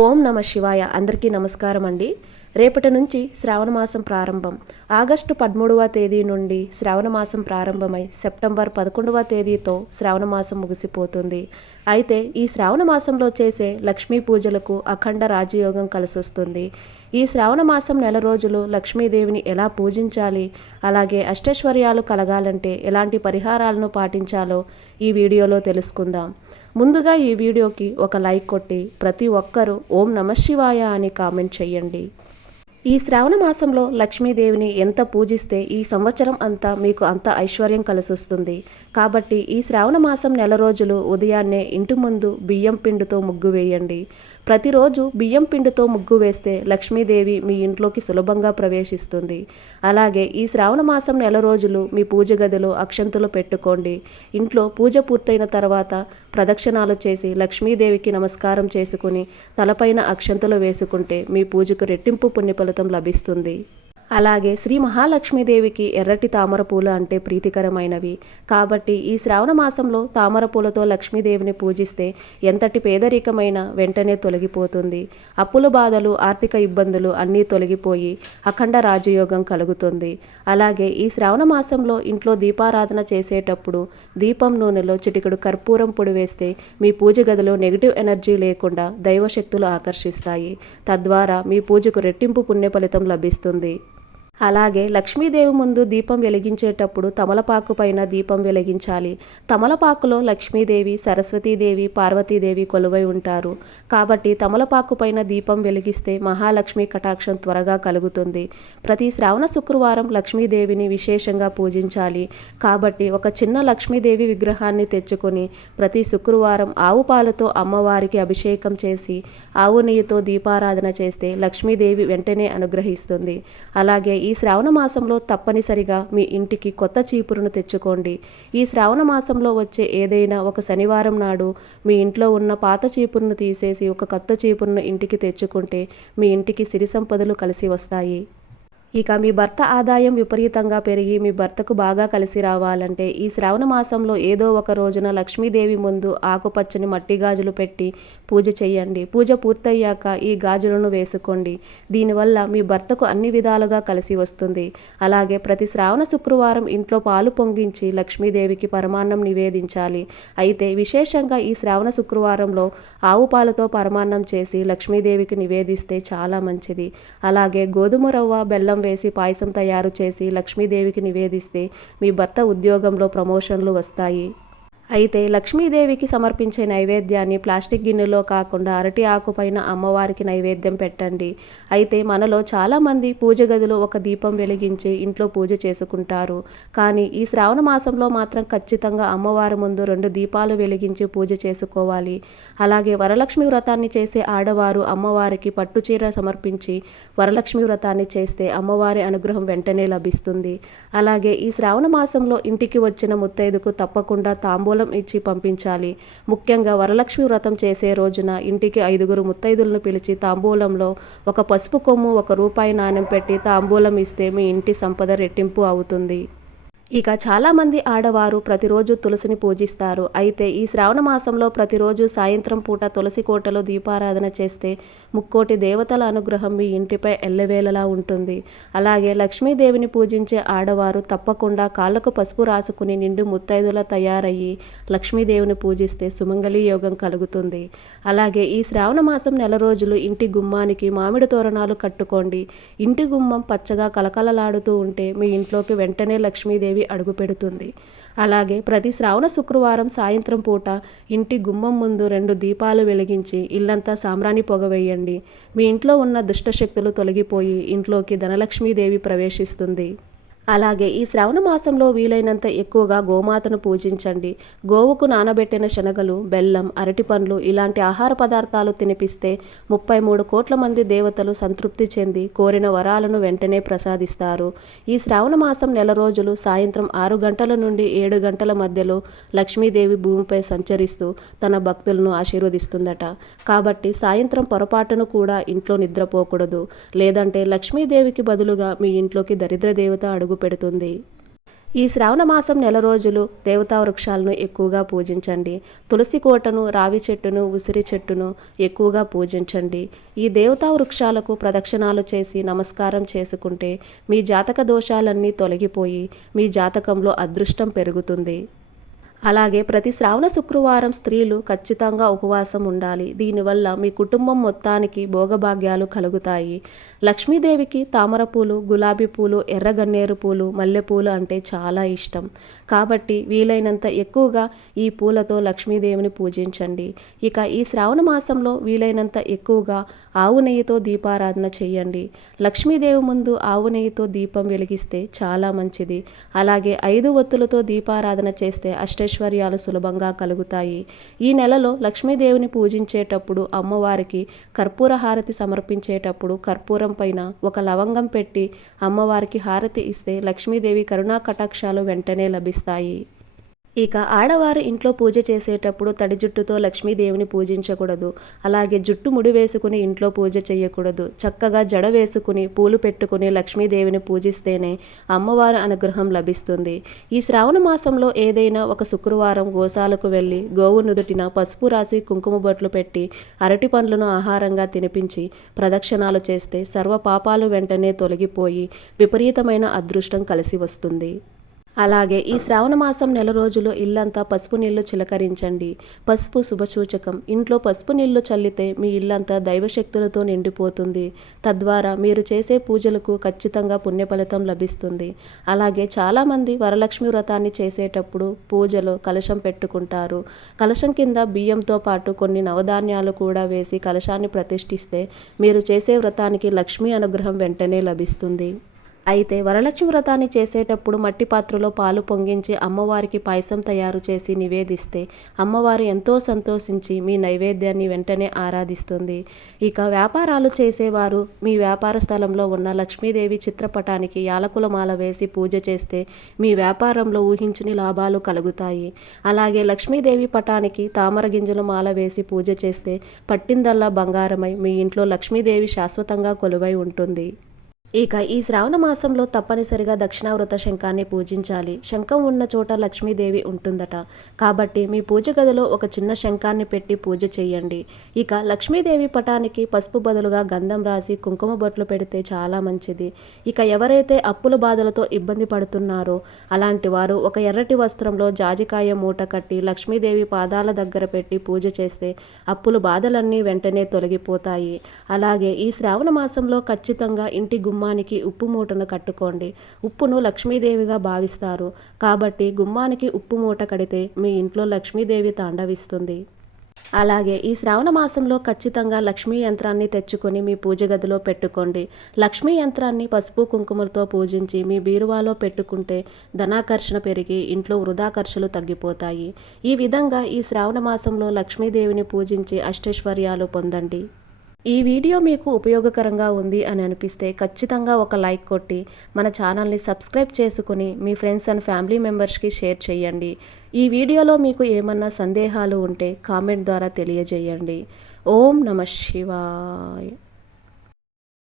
ఓం నమ శివాయ. అందరికీ నమస్కారం అండి. రేపటి నుంచి శ్రావణ మాసం ప్రారంభం. ఆగస్టు 13వ తేదీ నుండి శ్రావణ మాసం ప్రారంభమై సెప్టెంబర్ 11వ తేదీతో శ్రావణ మాసం ముగిసిపోతుంది. అయితే ఈ శ్రావణ మాసంలో చేసే లక్ష్మీ పూజలకు అఖండ రాజయోగం కలిసొస్తుంది. ఈ శ్రావణ మాసం నెల రోజులు లక్ష్మీదేవిని ఎలా పూజించాలి, అలాగే అష్టైశ్వర్యాలు కలగాలంటే ఎలాంటి పరిహారాలను పాటించాలో ఈ వీడియోలో తెలుసుకుందాం. ముందుగా ఈ వీడియోకి ఒక లైక్ కొట్టి ప్రతి ఒక్కరూ ఓం నమ శివాయ అని కామెంట్ చేయండి. ఈ శ్రావణ మాసంలో లక్ష్మీదేవిని ఎంత పూజిస్తే ఈ సంవత్సరం అంతా మీకు అంత ఐశ్వర్యం కలిసొస్తుంది. కాబట్టి ఈ శ్రావణ మాసం నెల రోజులు ఉదయాన్నే ఇంటి ముందు బియ్యం పిండితో ముగ్గు వేయండి. ప్రతిరోజు బియ్యం పిండితో ముగ్గు వేస్తే లక్ష్మీదేవి మీ ఇంట్లోకి సులభంగా ప్రవేశిస్తుంది. అలాగే ఈ శ్రావణ మాసం నెల రోజులు మీ పూజ గదిలో అక్షంతులు పెట్టుకోండి. ఇంట్లో పూజ పూర్తయిన తర్వాత ప్రదక్షిణాలు చేసి లక్ష్మీదేవికి నమస్కారం చేసుకుని తలపైన అక్షంతులు వేసుకుంటే మీ పూజకు రెట్టింపు పుణ్య ఫలితం లభిస్తుంది. అలాగే శ్రీ మహాలక్ష్మీదేవికి ఎర్రటి తామర పూలు అంటే ప్రీతికరమైనవి. కాబట్టి ఈ శ్రావణ మాసంలో తామర పూలతో లక్ష్మీదేవిని పూజిస్తే ఎంతటి పేదరికమైన వెంటనే తొలగిపోతుంది. అప్పుల బాధలు, ఆర్థిక ఇబ్బందులు అన్నీ తొలగిపోయి అఖండ రాజయోగం కలుగుతుంది. అలాగే ఈ శ్రావణ మాసంలో ఇంట్లో దీపారాధన చేసేటప్పుడు దీపం నూనెలో చిటికెడు కర్పూరం పొడి వేస్తే మీ పూజ గదిలో నెగిటివ్ ఎనర్జీ లేకుండా దైవశక్తులు ఆకర్షిస్తాయి. తద్వారా మీ పూజకు రెట్టింపు పుణ్య ఫలితం లభిస్తుంది. అలాగే లక్ష్మీదేవి ముందు దీపం వెలిగించేటప్పుడు తమలపాకు పైన దీపం వెలిగించాలి. తమలపాకులో లక్ష్మీదేవి, సరస్వతీదేవి, పార్వతీదేవి కొలువై ఉంటారు. కాబట్టి తమలపాకు పైన దీపం వెలిగిస్తే మహాలక్ష్మి కటాక్షం త్వరగా కలుగుతుంది. ప్రతి శ్రావణ శుక్రవారం లక్ష్మీదేవిని విశేషంగా పూజించాలి. కాబట్టి ఒక చిన్న లక్ష్మీదేవి విగ్రహాన్ని తెచ్చుకొని ప్రతి శుక్రవారం ఆవు పాలతో అమ్మవారికి అభిషేకం చేసి ఆవు నెయ్యితో దీపారాధన చేస్తే లక్ష్మీదేవి వెంటనే అనుగ్రహిస్తుంది. అలాగే ఈ శ్రావణ మాసంలో తప్పనిసరిగా మీ ఇంటికి కొత్త చీపురును తెచ్చుకోండి. ఈ శ్రావణ మాసంలో వచ్చే ఏదైనా ఒక శనివారం నాడు మీ ఇంట్లో ఉన్న పాత చీపురును తీసేసి ఒక కొత్త చీపురును ఇంటికి తెచ్చుకుంటే మీ ఇంటికి సిరి సంపదలు కలిసి వస్తాయి. ఇక మీ భర్త ఆదాయం విపరీతంగా పెరిగి మీ భర్తకు బాగా కలిసి రావాలంటే ఈ శ్రావణ మాసంలో ఏదో ఒక రోజున లక్ష్మీదేవి ముందు ఆకుపచ్చని మట్టి గాజులు పెట్టి పూజ చేయండి. పూజ పూర్తయ్యాక ఈ గాజులను వేసుకోండి. దీనివల్ల మీ భర్తకు అన్ని విధాలుగా కలిసి వస్తుంది. అలాగే ప్రతి శ్రావణ శుక్రవారం ఇంట్లో పాలు పొంగించి లక్ష్మీదేవికి పరమాన్నం నివేదించాలి. అయితే విశేషంగా ఈ శ్రావణ శుక్రవారంలో ఆవు పాలతో పరమాన్నం చేసి లక్ష్మీదేవికి నివేదిస్తే చాలా మంచిది. అలాగే గోధుమ రవ్వ, బెల్లం వేసి పాయసం తయారు చేసి లక్ష్మీదేవికి నివేదిస్తే మీ భర్త ఉద్యోగంలో ప్రమోషన్లు వస్తాయి. అయితే లక్ష్మీదేవికి సమర్పించే నైవేద్యాన్ని ప్లాస్టిక్ గిన్నెలో కాకుండా అరటి ఆకుపైన అమ్మవారికి నైవేద్యం పెట్టండి. అయితే మనలో చాలామంది పూజ గదిలో ఒక దీపం వెలిగించి ఇంట్లో పూజ చేసుకుంటారు. కానీ ఈ శ్రావణ మాసంలో మాత్రం ఖచ్చితంగా అమ్మవారి ముందు 2 దీపాలు వెలిగించి పూజ చేసుకోవాలి. అలాగే వరలక్ష్మి వ్రతాన్ని చేసే ఆడవారు అమ్మవారికి పట్టుచీర సమర్పించి వరలక్ష్మి వ్రతాన్ని చేస్తే అమ్మవారి అనుగ్రహం వెంటనే లభిస్తుంది. అలాగే ఈ శ్రావణ మాసంలో ఇంటికి వచ్చిన ముత్తైదుకు తప్పకుండా తాంబూలం ఇచ్చి పంపించాలి. ముఖ్యంగా వరలక్ష్మి వ్రతం చేసే రోజున ఇంటికి 5 ముత్తైదులను పిలిచి తాంబూలంలో ఒక పసుపు కొమ్ము, 1 రూపాయి నాణెం పెట్టి తాంబూలం ఇస్తే మీ ఇంటి సంపద రెట్టింపు అవుతుంది. ఇక చాలామంది ఆడవారు ప్రతిరోజు తులసిని పూజిస్తారు. అయితే ఈ శ్రావణ మాసంలో ప్రతిరోజు సాయంత్రం పూట తులసి కోటలో దీపారాధన చేస్తే ముక్కోటి దేవతల అనుగ్రహం మీ ఇంటిపై ఎల్లవేళలా ఉంటుంది. అలాగే లక్ష్మీదేవిని పూజించే ఆడవారు తప్పకుండా కాళ్ళకు పసుపు రాసుకుని నిండు ముత్తైదులా తయారయ్యి లక్ష్మీదేవిని పూజిస్తే సుమంగళి యోగం కలుగుతుంది. అలాగే ఈ శ్రావణ మాసం నెల రోజులు ఇంటి గుమ్మానికి మామిడి తోరణాలు కట్టుకోండి. ఇంటి గుమ్మం పచ్చగా కలకలలాడుతూ ఉంటే మీ ఇంట్లోకి వెంటనే లక్ష్మీదేవి అడుగు పెడుతుంది. అలాగే ప్రతి శ్రావణ శుక్రవారం సాయంత్రం పూట ఇంటి గుమ్మం ముందు 2 దీపాలు వెలిగించి ఇల్లంతా సాంబ్రాణి పొగ వేయండి. మీ ఇంట్లో ఉన్న దుష్టశక్తులు తొలగిపోయి ఇంట్లోకి ధనలక్ష్మీదేవి ప్రవేశిస్తుంది. అలాగే ఈ శ్రావణ మాసంలో వీలైనంత ఎక్కువగా గోమాతను పూజించండి. గోవుకు నానబెట్టిన శనగలు, బెల్లం, అరటి పండ్లు ఇలాంటి ఆహార పదార్థాలు తినిపిస్తే 33 కోట్ల మంది దేవతలు సంతృప్తి చెంది కోరిన వరాలను వెంటనే ప్రసాదిస్తారు. ఈ శ్రావణ మాసం నెల రోజులు సాయంత్రం 6 గంటల నుండి 7 గంటల మధ్యలో లక్ష్మీదేవి భూమిపై సంచరిస్తూ తన భక్తులను ఆశీర్వదిస్తుందట. కాబట్టి సాయంత్రం పొరపాటును కూడా ఇంట్లో నిద్రపోకూడదు. లేదంటే లక్ష్మీదేవికి బదులుగా మీ ఇంట్లోకి దరిద్ర దేవత అడుగు పెడుతుంది. ఈ శ్రావణ మాసం నెల రోజులు దేవతా వృక్షాలను ఎక్కువగా పూజించండి. తులసి కోటను, రావి చెట్టును, ఉసిరి చెట్టును ఎక్కువగా పూజించండి. ఈ దేవతా వృక్షాలకు ప్రదక్షిణాలు చేసి నమస్కారం చేసుకుంటే మీ జాతక దోషాలన్నీ తొలగిపోయి మీ జాతకంలో అదృష్టం పెరుగుతుంది. అలాగే ప్రతి శ్రావణ శుక్రవారం స్త్రీలు ఖచ్చితంగా ఉపవాసం ఉండాలి. దీనివల్ల మీ కుటుంబం మొత్తానికి భోగభాగ్యాలు కలుగుతాయి. లక్ష్మీదేవికి తామర పూలు, గులాబీ పూలు, ఎర్రగన్నేరు పూలు, మల్లెపూలు అంటే చాలా ఇష్టం. కాబట్టి వీలైనంత ఎక్కువగా ఈ పూలతో లక్ష్మీదేవిని పూజించండి. ఇక ఈ శ్రావణ మాసంలో వీలైనంత ఎక్కువగా ఆవు నెయ్యితో దీపారాధన చేయండి. లక్ష్మీదేవి ముందు ఆవు నెయ్యితో దీపం వెలిగిస్తే చాలా మంచిది. అలాగే 5 ఒత్తులతో దీపారాధన చేస్తే ఐశ్వర్యాలు సులభంగా కలుగుతాయి. ఈ నెలలో లక్ష్మీదేవిని పూజించేటప్పుడు అమ్మవారికి కర్పూర హారతి సమర్పించేటప్పుడు కర్పూరం పైన ఒక లవంగం పెట్టి అమ్మవారికి హారతి ఇస్తే లక్ష్మీదేవి కరుణా కటాక్షాలు వెంటనే లభిస్తాయి. ఇక ఆడవారు ఇంట్లో పూజ చేసేటప్పుడు తడి జుట్టుతో లక్ష్మీదేవిని పూజించకూడదు. అలాగే జుట్టు ముడి వేసుకుని ఇంట్లో పూజ చేయకూడదు. చక్కగా జడ వేసుకుని పూలు పెట్టుకుని లక్ష్మీదేవిని పూజిస్తేనే అమ్మవారి అనుగ్రహం లభిస్తుంది. ఈ శ్రావణ మాసంలో ఏదైనా ఒక శుక్రవారం గోశాలకు వెళ్ళి గోవు నుదుటిన పసుపు రాసి కుంకుమ బొట్లు పెట్టి అరటి పండ్లను ఆహారంగా తినిపించి ప్రదక్షిణాలు చేస్తే సర్వ పాపాలు వెంటనే తొలగిపోయి విపరీతమైన అదృష్టం కలిసి వస్తుంది. అలాగే ఈ శ్రావణ మాసం నెల రోజులు ఇల్లంతా పసుపు నీళ్లు చిలకరించండి. పసుపు శుభసూచకం. ఇంట్లో పసుపు నీళ్లు చల్లితే మీ ఇల్లంతా దైవశక్తులతో నిండిపోతుంది. తద్వారా మీరు చేసే పూజలకు ఖచ్చితంగా పుణ్యఫలితం లభిస్తుంది. అలాగే చాలామంది వరలక్ష్మి వ్రతాన్ని చేసేటప్పుడు పూజలో కలశం పెట్టుకుంటారు. కలశం కింద బియ్యంతో పాటు కొన్ని నవధాన్యాలు కూడా వేసి కలశాన్ని ప్రతిష్ఠిస్తే మీరు చేసే వ్రతానికి లక్ష్మీ అనుగ్రహం వెంటనే లభిస్తుంది. అయితే వరలక్ష్మి వ్రతాన్ని చేసేటప్పుడు మట్టి పాత్రలో పాలు పొంగించి అమ్మవారికి పాయసం తయారు చేసి నివేదిస్తే అమ్మవారు ఎంతో సంతోషించి మీ నైవేద్యాన్ని వెంటనే ఆరాధిస్తుంది. ఇక వ్యాపారాలు చేసేవారు మీ వ్యాపార స్థలంలో ఉన్న లక్ష్మీదేవి చిత్రపటానికి యాలకుల మాల వేసి పూజ చేస్తే మీ వ్యాపారంలో ఊహించని లాభాలు కలుగుతాయి. అలాగే లక్ష్మీదేవి పటానికి తామర గింజల మాల వేసి పూజ చేస్తే పట్టిందల్లా బంగారమై మీ ఇంట్లో లక్ష్మీదేవి శాశ్వతంగా కొలువై ఉంటుంది. ఇక ఈ శ్రావణ మాసంలో తప్పనిసరిగా దక్షిణావృత శంఖాన్ని పూజించాలి. శంఖం ఉన్న చోట లక్ష్మీదేవి ఉంటుందట. కాబట్టి మీ పూజ గదిలో ఒక చిన్న శంఖాన్ని పెట్టి పూజ చేయండి. ఇక లక్ష్మీదేవి పటానికి పసుపు బదులుగా గంధం రాసి కుంకుమ బొట్లు పెడితే చాలా మంచిది. ఇక ఎవరైతే అప్పుల బాధలతో ఇబ్బంది పడుతున్నారో అలాంటి వారు ఒక ఎర్రటి వస్త్రంలో జాజికాయ మూట కట్టి లక్ష్మీదేవి పాదాల దగ్గర పెట్టి పూజ చేస్తే అప్పుల బాధలన్నీ వెంటనే తొలగిపోతాయి. అలాగే ఈ శ్రావణ మాసంలో ఖచ్చితంగా ఇంటి గుమ్మానికి ఉప్పు మూటను కట్టుకోండి. ఉప్పును లక్ష్మీదేవిగా భావిస్తారు. కాబట్టి గుమ్మానికి ఉప్పు మూట కడితే మీ ఇంట్లో లక్ష్మీదేవి తాండవిస్తుంది. అలాగే ఈ శ్రావణ మాసంలో ఖచ్చితంగా లక్ష్మీ యంత్రాన్ని తెచ్చుకొని మీ పూజ గదిలో పెట్టుకోండి. లక్ష్మీ యంత్రాన్ని పసుపు కుంకుమలతో పూజించి మీ బీరువాలో పెట్టుకుంటే ధనాకర్షణ పెరిగి ఇంట్లో వృధా ఖర్చులు తగ్గిపోతాయి. ఈ విధంగా ఈ శ్రావణ మాసంలో లక్ష్మీదేవిని పూజించి అష్టైశ్వర్యాలు పొందండి. ఈ వీడియో మీకు ఉపయోగకరంగా ఉంది అని అనిపిస్తే ఖచ్చితంగా ఒక లైక్ కొట్టి మన ఛానల్ని సబ్స్క్రైబ్ చేసుకుని మీ ఫ్రెండ్స్ అండ్ ఫ్యామిలీ మెంబర్స్కి షేర్ చేయండి. ఈ వీడియోలో మీకు ఏమన్నా సందేహాలు ఉంటే కామెంట్ ద్వారా తెలియజేయండి. ఓం నమః శివాయ.